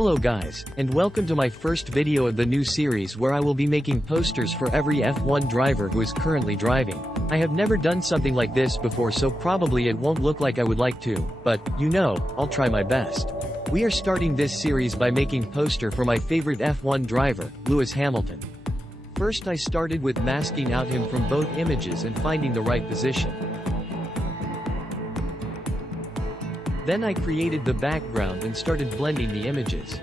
Hello guys, and welcome to my first video of the new series where I will be making posters for every F1 driver who is currently driving. I have never done something like this before, so probably it won't look like I would like to, but, I'll try my best. We are starting this series by making poster for my favorite F1 driver, Lewis Hamilton. First I started with masking out him from both images and finding the right position. Then I created the background and started blending the images.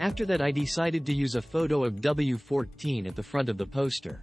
After that I decided to use a photo of W14 at the front of the poster.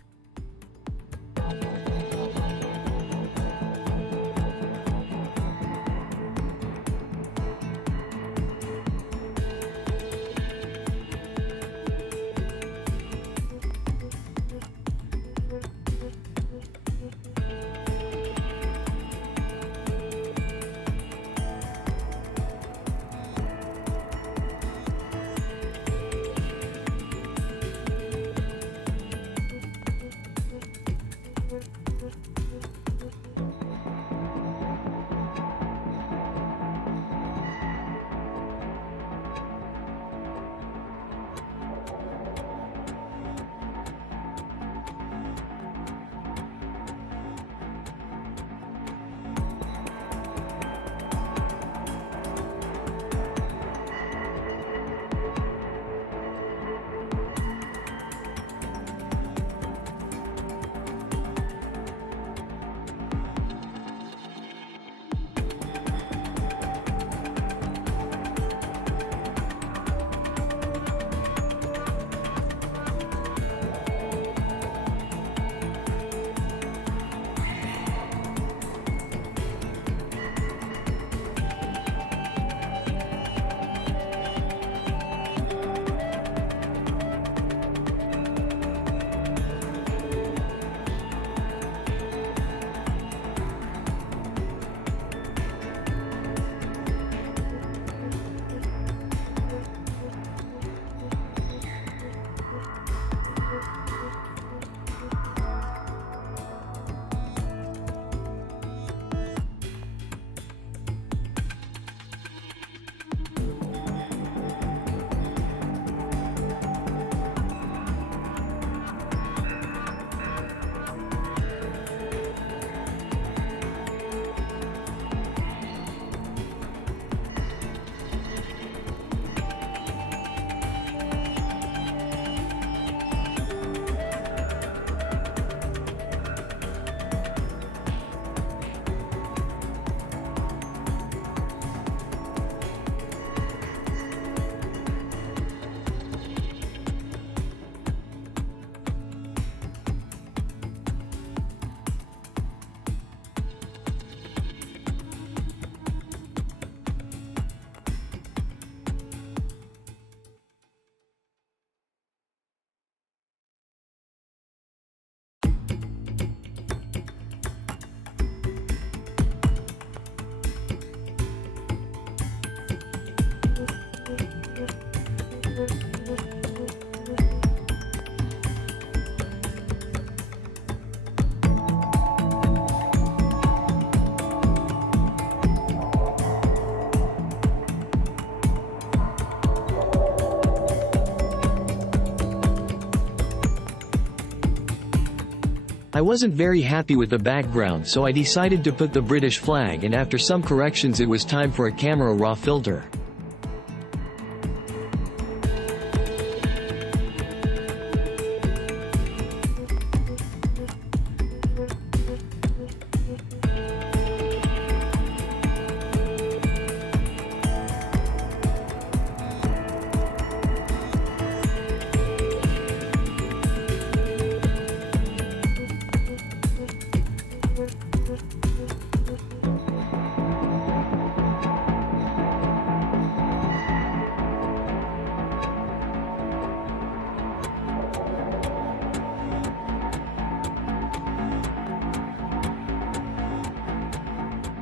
I wasn't very happy with the background, so I decided to put the British flag, and after some corrections it was time for a camera raw filter.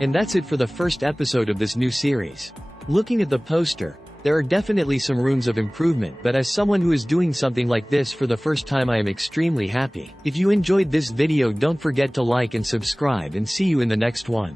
And that's it for the first episode of this new series. Looking at the poster, there are definitely some rooms of improvement, but as someone who is doing something like this for the first time, I am extremely happy. If you enjoyed this video, don't forget to like and subscribe, and see you in the next one.